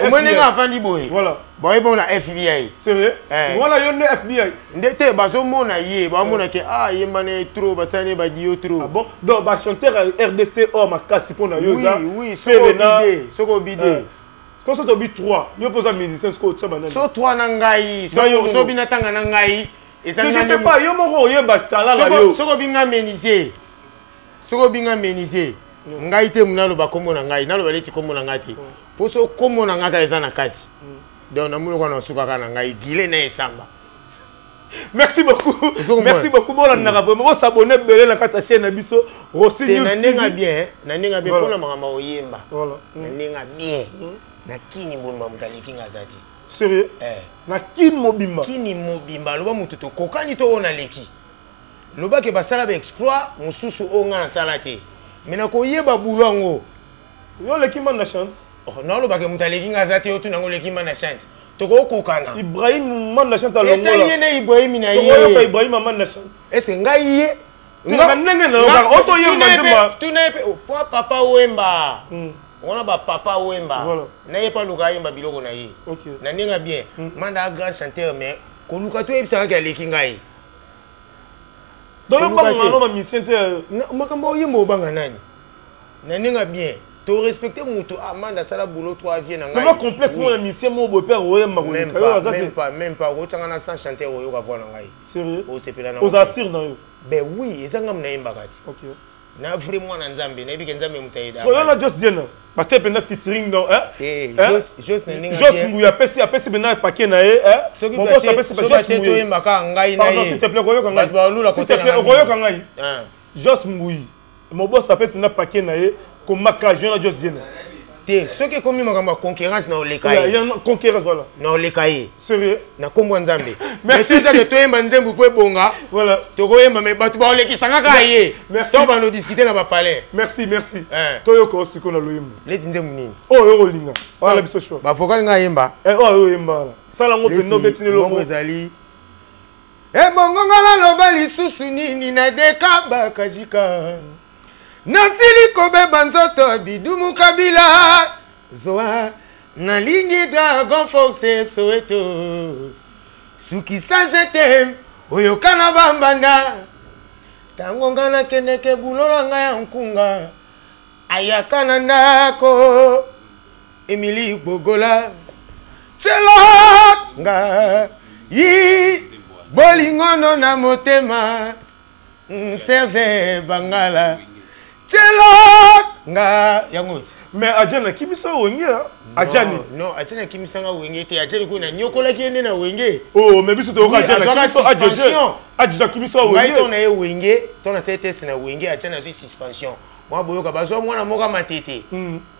o mone nga afandi boy voilà boy bon na FBI sérieux voilà yo ne FBI ndete bazo mona ye ba mona ke yemba ne trop basane ba dio trop bon donc ba chanteur RDC o makasi pona yo za oui soko bide quand ça tobi 3 yo posa musicien soko tsa banana so 3 na ngai so bina tanga na ngai ezanga je sais pas yo moko oyeba stala la yo soko binga menisier ngai te munalo ba kombo na ngai nalo baleti kombo na ngati poso kombo na ngaka eza na kati donc na mulo kwa suka kana ngai gile na esamba. Merci beaucoup. Merci beaucoup. Bon, on a vraiment s'abonner belé la carte chaîne biso Rossi News. Nanenga bien pour la mama oyemba. Voilà. Nanenga bien. Na kini mbonma mutaliki ngazati. Sérieux? Na kini mobimba. Kini mobimba loba mututo kokani to ona leki. Loba ke basala ba exploit mususu onga na salate. Mena ko yeba bulango. Yo leki man na chance. Oh na loba ke mutaliki ngazati yo tunango leki man na chance. Toko kokana. Ibrahim man na chance longola. Eta yene Ibrahim na ye. Toko yo Ibrahim man na chance. Est-ce ngai ye? Nga nenge na loba auto yemba ndema. Tunepe papa wemba. On a papa Wemba. N'a pas le gars Babilo na ye. Na ninga bien. Manda grand chanteur mais ko luka to ebisa ka lekingai. Donc on va mission te makambo yembo banga nani. Na ninga bien. To respecter muto manda sala boulot 3 vie na ngai. Comment complexe mon mission mon beau-père Wemba ko même pas ko tanga na 100 chanteur oyo ka voir na ngai. Sérieux? O sepela na. Aux assure na yo. Ben oui, ezanga mna yemba kati. OK. Na vraiment na nzambe na bike nzambe mutaida. So là just bien. Ba te pena featuring dans Just na ninga Just Mbuya apesi bena paquet na ye mon boss apesi ba Just Mbuya to yemba ka ngai na ye. Pardon s'il te plaît koyoka ngai. Ba lula s'il te plaît koyoka ngai. Just Mbuya. Mon boss apesi bena paquet na ye ko makajon na Just bien. Te soki komi makambo concurrence na olekaye. Il y a une concurrence voilà. Na olekaye. Sérieux? Na kombo nzambe. Merci ça de toyemba nzembu po bonga. Voilà. To koyemba me batu ba olekisanga ka ye. Merci. To ba no discuter na ba palais. Merci. Toyoko siko na loyemba. Leti nzembu nini? Oh yo linga. Sala biso show. Ba fokali nga yemba. Yo yemba. Sala ngo pendo betini lo mo ezali. Bongonga loba lisusu nini na dekaba kajika. Nasili kobeba nzoto bidumu kabila zoa na lingi dragon force Soweto suki sanjete oyokana bambanda tango ngana kendeke bulola ngaya nkunga ayakana ndako Emily Bogola chelo nga yi bolingono na motema Serge Bangala Chelo nga yango mais ajana kimisa wenge ajani non ajana kimisa nga wenge te ajani ko na nyokola kiende na wenge mais biso to ajana kimisa ajana kimisa wenge ngai to na ye wenge to na CTS na wenge ajana zo suspension moi boyoka bazo mwana moka matete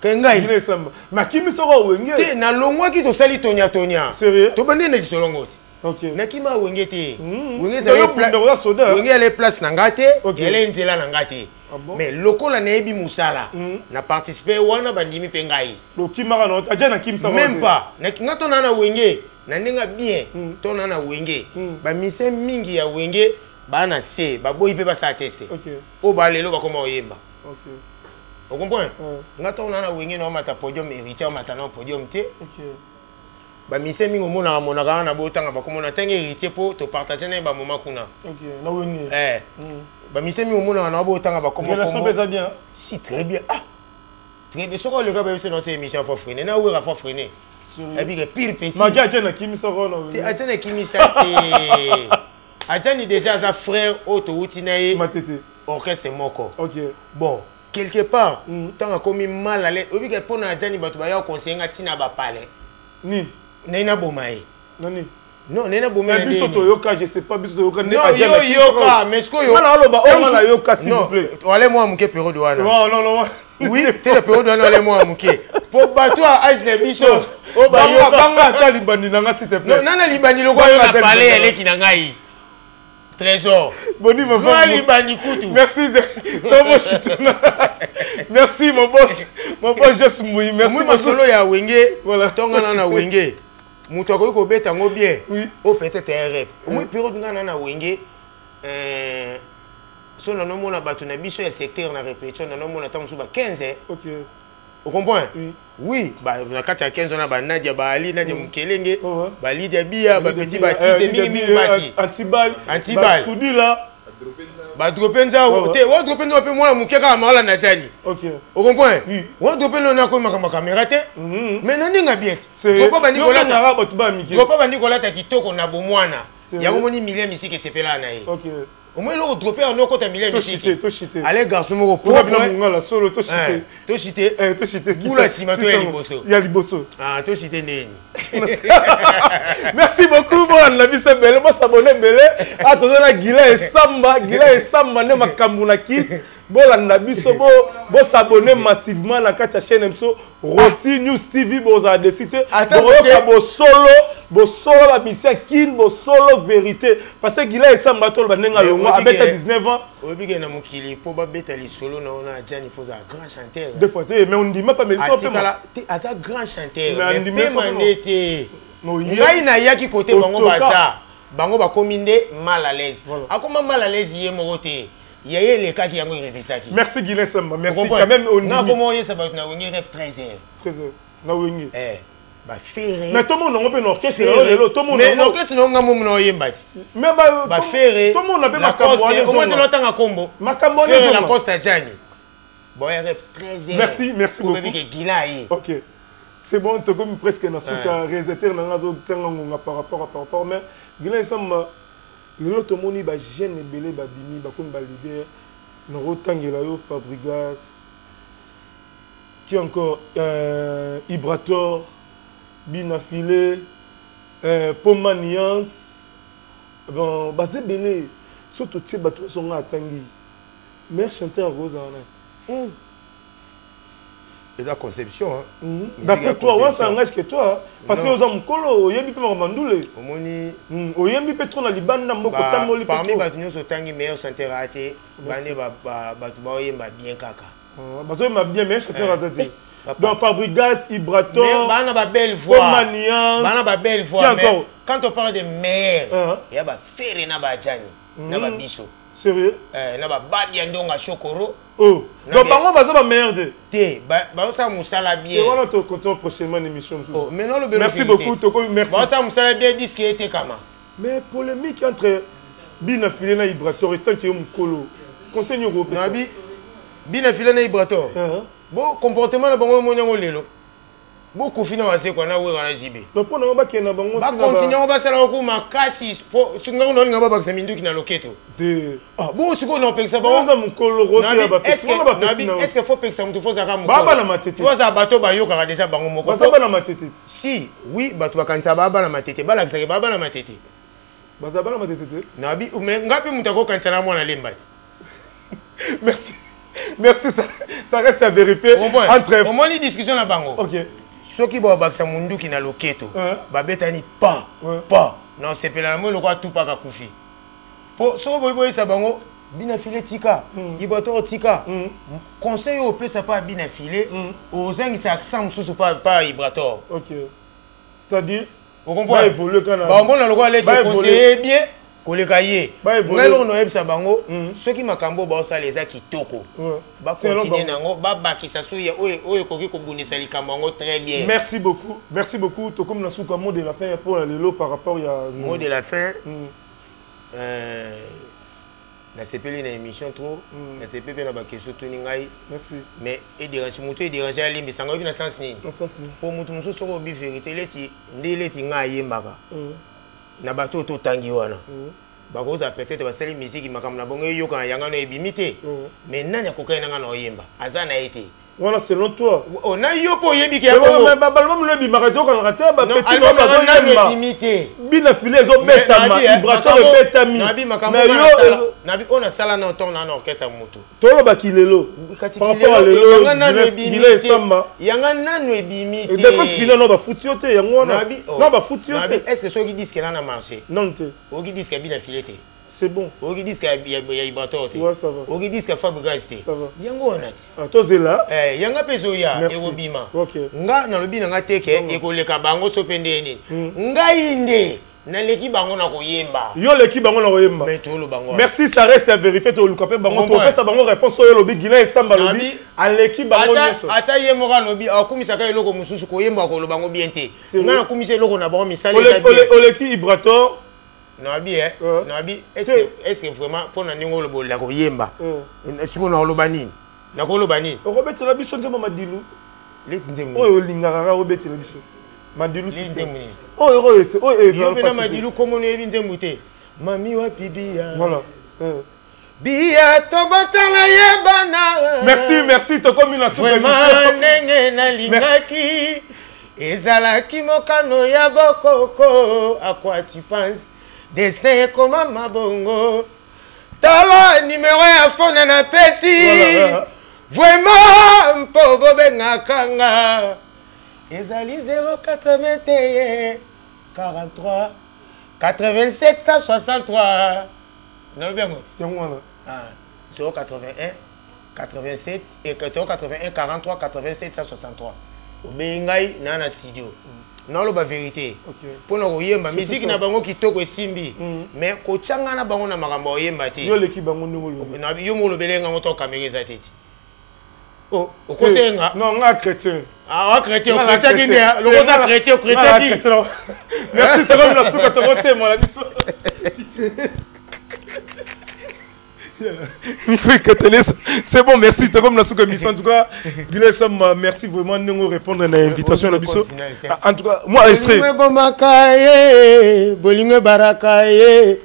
ke ngai ile samba mais kimisa ko wenge te na longwa ki to sali tonya sérieux to bande na kisolongo ti OK na kima wenge te wenge za wenge ale place na ngate ele nzela na ngate. Mais lokola na yebi musala na participer wana bandimi pengai lokimaka na ajana kimsa même pas na ngato na wenge na ninga bien to na wenge ba mise mingi ya wenge ba na C ba boyi pe ba sa tester o ba lelo ba koma oyemba on comprend ngato na wenge na mata podium héritier mata na podium te ba mise mingi mona monaka na botanga ba komona tenge héritier po to partager na ba moment kuna na wenge Bah, mise mi omona na bo tanga ba comment ça bien. Si très bien. Très bien. Soko le gars ba dans ces émissions faut freiner. Na ouera faut freiner. Et puis pire petit. Ma gars na kimi soko na. Ti ajana kimi sa te. Ajani déjà sa frère auto utinaye. Matete. Orchestre moko. OK. Bon, quelque part, tant comme mal à l'aise. Obi ke pona ajani batu ba ya conseiller tina ba palais. Ni. Na bomaye. Nani. Non, nena bomaye. Biso to yoka, je sais pas biso to yoka. Non, yoka, mais ce que yo. Mala aloba o mala yoka s'il vous plaît. Allez moi muke période wana. Non. Oui, c'est la période wana allez moi muke. Pour bato à âge de biso. O ba yoka banga ta libandi nanga s'il te plaît. Non, nana libandi loko yo na parler elle qui na ngai. Trésor. Boni ma femme. Libandi kutu. Merci. Tomo chitona. Merci mon boss. Mon pote Joss Mouy, merci beaucoup. Moi solo ya wenge. Voilà. Tonga na wenge. Muto ko ko beta ngo bien. Oui. O fait rep. Moi période nga na wenge so na no mona bato na biso ya secteur na répétition na no mona tant so ba 15. OK. Vous comprenez? Oui. Oui, bah na kati ya 15 na ba Nadia ba Ali Nadia Mukelenge, ba Lydia Bia, ba Petit Baptiste mingi basi. Antibal. Antibal. Soudi là. Ba dropenza te wa dropenza pe mwana mukeka mala na tani. OK. Vous comprenez? Oui. Wa dropenza na ko makama caméra te. Mais na ninga bien. C'est pas bandi kola na ba tuba miki. Pas bandi kola ta kitoko na bomwana. Ya ngomoni million misiki sepela na ye. OK. Au moins le dropper en loko ta million misiki. To chité. Allez garçon mo pour la solo to chité. To chité. To chité. Boula simato ya liboso. Ya liboso. Ah, to chité neni. Merci beaucoup pour la vie c'est belle. Moi s'abonner belle. Ah to na Gila et Samba ne makambu na ki. Bolanda biso bo s'abonner massivement na kati chaîne MSO Rossi News TV boza décider bo solo la mission kin bo solo vérité parce que Gila et Samba to ba nenga longo abeta 19 ans obige na mukili po ba beta li solo na ona Jani Foza grand chanteur des fois mais on dit même pas mais il faut pas ata grand chanteur mais mandete ngai na yaki côté bango ba kominde mal à l'aise akoma mal à l'aise ye mokote Yaye les cas qui ont révisé. Merci Guilain Samba, merci quand même on na comment ça va na wingi rep 13h. 13h. Na wingi. Ba faire. Mais tout le monde on peut l'orchestre tout le monde. Mais l'orchestre non ngamo no yemba. Mais ba faire. Tout le monde a bien makambo. Au moins de longtemps à combo. Makambo la Costa Jani. Boy rep 13h. Merci beaucoup. OK. C'est bon, tu comme presque na suka réalisateur na ngazo tanga par rapport mais Guilain Samba l'autre moni ba jeune belé ba bimi ba comme ba leader no tangela yo Fabrigas qui encore Ibrator Binafilé Pomaniance bon ba c'est belé surtout tie ba to songa atangi meilleur chanteur rose en la conception d'après toi on s'engage que toi parce que aux hommes kolo oyembi pe mandule omoni oyembi pe trop na libanda mboko tamoli pe parmi batu nyoso tangi meilleur chanteur raté bane batu ba oyemba bien kaka bazo yemba bien meilleur chanteur azati donc Fabrigas Ibrator bana ba belle voix Pomaniance bana ba belle voix mais quand on parle de meilleur il y a ba Ferre na ba Jani na ba biso sérieux na ba Badia Ndonga Chokoro. Oh, donc bango baza ba merde. Ba ça musala bien. Et voilà to continue prochainement l'émission. Oh, mais non le merci beaucoup Toko, merci. Ba ça musala bien disque était kama. Mais polémique entre Binafilé na Ibrator et tant que mukolo. Conseil européen. Nabi Binafilé na Ibrator. Bon comportement na bango monyango lelo. Beaucoup financé quoi na wera na jibe. Donc pour na ba kena bango tina ba continuer ba sala ko makasi sunga no ngaba ba samindu kina loketo. De bon siko no peksa ba on mukolo roté ba peksa ba peksa. Est-ce que faut peksa mutu faut zaka mukolo? Baba na matete. Faut za bato ba yoka déjà bango moko. Baba na matete. Si, oui, bato ba kanisa baba na matete. Bala kisaka baba na matete. Baba na matete. Nabi ngapi mutako kanisa na mwana lembati. Merci. Merci ça reste à vérifier entre au moins les discussions na bango. OK. Soki ba bakisa mundu kina loketo ba betani pa non c'est pela mo lokwa tupa ka kufi po so boy sa bango Binafilé tika Ibrator tika conseil au pesa pas Binafilé aux gens qui accent sous pas Ibrator. OK. C'est-à-dire on comprend évoluer quand ba on lokwa les conseiller bien koleka ye ngalo no yebisa bango soki makambo ba osala eza kitoko ba continuer nango ba bakisa suya oyo koki kobunisa likambo ngo très bien. Merci beaucoup to comme na suka mot de la fin pour lelo par rapport ya mot de la fin na sepeli na émission trop na sepeli na ba question to ngai merci mais et dérange muto et dérange alimbi sanga na sens ni pour mutu muso soko bi vérité leti ndileti ngai yembaka na bato to tangi wana bakoza peut-être basali musique makambo na bongo yoka yanga no ebimité mais nani akokaina nga na oyemba azana été voilà selon toi on a yo po yebi ki ya bongo mais balbum le bimaka to ka ta ba petit no ba na ebimité Binafilé zo betama Ibrator betami nabi makambo na nabi on a sala na ton na orchestre moto tolo bakilelo par rapport à lelo Gila Samba yanga nanu ebimité et depuis qu'il no ba futiote yango na no ba futiote est-ce que soki disque là na marché non te oki disque Binafilé te C'est bon. Oki disque ya Ibrator te. Ouais, ça va. Oki disque Fabricage te. Ça va. Yango onati. Ah, toi c'est là. Yanga peso ya ekobima. OK. Nga na lobi nga teke ekoleka bango sopende nini. Nga inde na leki bango na koyemba. Yo leki bango na koyemba. Merci, ça reste à vérifier to lukape bango to pesa bango réponse yo lobi gila esamba lobi aleki bango nyoso. Ata yemoka lobi akumisaka eloko mususu koyemba ko lobango bien te. Nga na kumisa eloko na bango misale ta. Oleki Ibrator. Nabi Nabi est-ce vraiment pour na ningo lobo la koyemba. Siko na loba nini? Na ko loba nini? Robert la biso nzema madilu. Leti nzema. Oyo lingaka Robert la biso. Madilu système. Oh, Madilu comme on est venu Mami wa bibia. Voilà. Bia tobotala yebana. Merci, to comme une soupe. Nenge na lingaki. Ezalaki mokano ya bokoko. À quoi tu penses? Destin comme mabongo. Tala numéro ya phone na pesi. Vraiment mpo bobenga kanga. Ezali 081 43 87 163. Non le bien mot. 081 87 et 081 43 87 163. Obengai na studio. Non le ba vérité. Pour nous yemba musique na bango kitoko esimbi. Mais ko changa na bango na makambo yemba te. Yo leki bango ngolo. Na yo mo lobelenga moto caméra za tete. Oh, au conseil non, on a chrétien. Ah, chrétien, chrétien qui est le rose chrétien, chrétien qui. Merci, t'as comme la soupe à te voter, moi, la mission. C'est bon, merci, t'as comme la soupe émission. En tout cas, Guilherme Sam, merci vraiment de nous répondre à l'invitation à la mission. En tout cas, moi, extrait. Bolingo barakaye,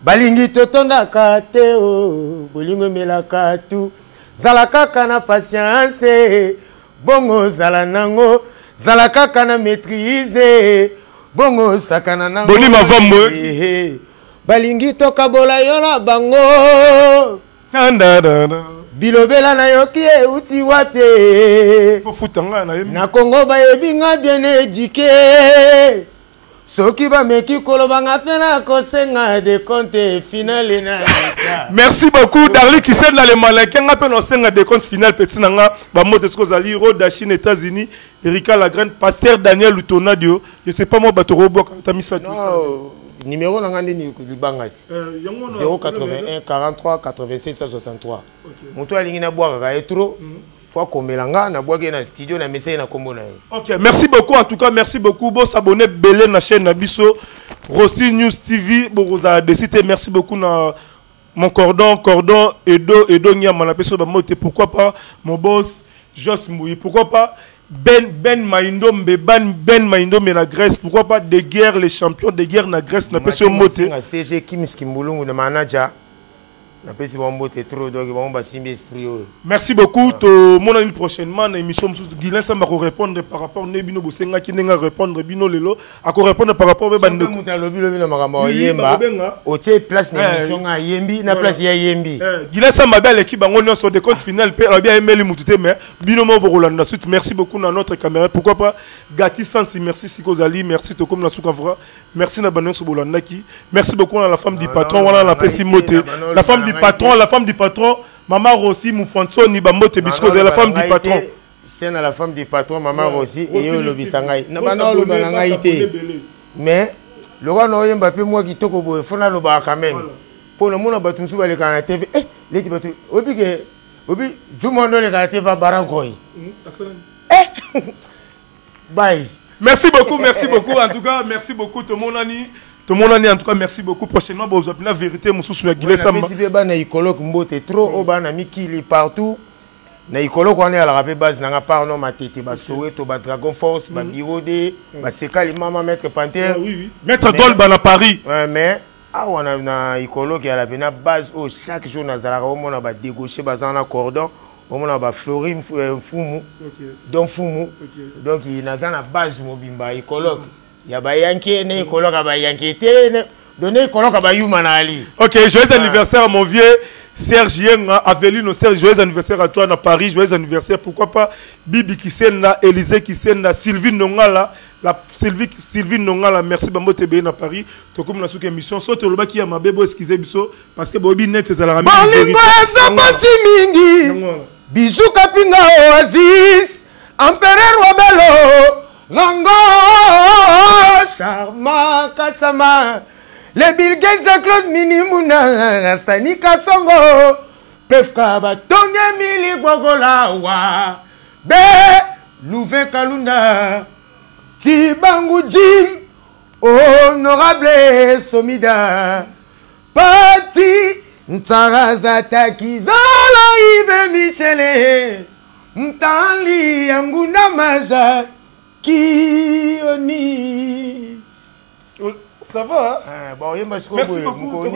balingi totonda kate o, bolingo melaka tu. Zalaka kana patience, bongo zala nango, zalaka kana maîtrise, bongo sakana nango. Boni ma vambo. Balingi toka bola yola bango. Bilobela na yoki e uti wate. Fofutanga na yemi. Na Congo ba yebinga bien éduqué. Soki ba meki kolobanga pena kosenga de compte final na. Merci beaucoup Darly qui s'est dans les malakens appelle on senga de compte final petit nanga ba moto ce kozali Roda Chine États-Unis Erika la grande pasteur Daniel Lutonadio je sais pas moi bato robo ta misa tout ça. Numéro nanga ndini libangati 081 43 87 163. Moto alingi na bwa ka etro. Faut komelanga na bwa na studio na message na kombo na. OK, merci beaucoup en tout cas, merci beaucoup. Bon s'abonner belé na chaîne Nabiso Rossi News TV bon vous a décidé merci beaucoup na mon cordon Edo Nyama na peso ba moté pourquoi pas mon boss Jos Mouyi pourquoi pas Ben Maindo Ben Maindo mais la Grèce pourquoi pas des guerres les champions de guerre na Grèce na peso moté CG Kimski Mbulungu de manager. Merci beaucoup. Mon ami prochainement dans l'émission Guilherme Sam va répondre par rapport à Nebino Bosenga qui n'a répondre Bino Lelo à répondre par rapport à Bande. Place l'émission à Yembi na place ya Yembi. Guilherme Sam va l'équipe on sur des comptes final bien aimé les moutouté mais Bino mo Rolanda suite merci beaucoup dans notre caméra pourquoi pas Gati Sansi merci Sikozali merci to comme la Soukavra merci na Banon Sobolandaki merci beaucoup à la femme du patron voilà la Pessimoté la femme la femme du patron, Maman Rossi, Moufanso, Nibamote, Bisco, c'est la femme du patron. C'est la femme du patron, Maman Rossi, et yo le bisangai. Mais, le roi n'a pas pu moi qui toque au bout, il faut le bar quand même. Pour le monde, on va aller à la TV. Eh, les types, Obi, du monde, les gars, va barankoy. Eh, bye. Merci beaucoup, en tout cas, merci beaucoup, tout le monde. Tout le monde en tout cas, merci beaucoup. Prochainement, vous avez la vérité, Moussou sur la Guilherme Sam. Na ikolo mbote trop oba na mikili partout. Na ikolo ko na la rapé base na part no matete ba Soweto ba Dragon Force ba Birode ba Sekali Mama Maître Panther. Oui. Maître Dolba na Paris. Ouais mais ah on a na ikolo qui a la pena base au chaque jour na zalaka o mona ba dégaucher ba na cordon. On mona ba Florim Fumu. Donc Fumu. Donc il na na base mobimba ikolo. Ya ba yanke ne ikolo ka ba yanke te donner koloka ba yuma na ali. OK, joyeux anniversaire à mon vieux Serge Yenga, Avelino Serge, joyeux anniversaire à toi à Paris, joyeux anniversaire, pourquoi pas Bibi Kisena, Élisée Kisena, Sylvie Nongala, Sylvie Nongala, merci Bambo TB na Paris, to comme na souke émission, saute le baki ya mabebo excusez biso parce que Bobby net c'est la ramène. Bolingo ça passe mingi. Bijou Kapinga Oasis, Empereur Wabelo, Rango, Charma Kasama. Les Bill Gates et Claude Minimuna, Stani Kasongo, Pefka Batonga Mili Bogola Wa, Be, Louvain Kalunda, Chibangu Jim, Honorable Somida, Pati, Ntarazata Kizala Ive Michele, Mtali Anguna Maja, Kioni. Ça va hein? Bon, merci beaucoup.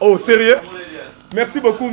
Oh, sérieux? Merci beaucoup.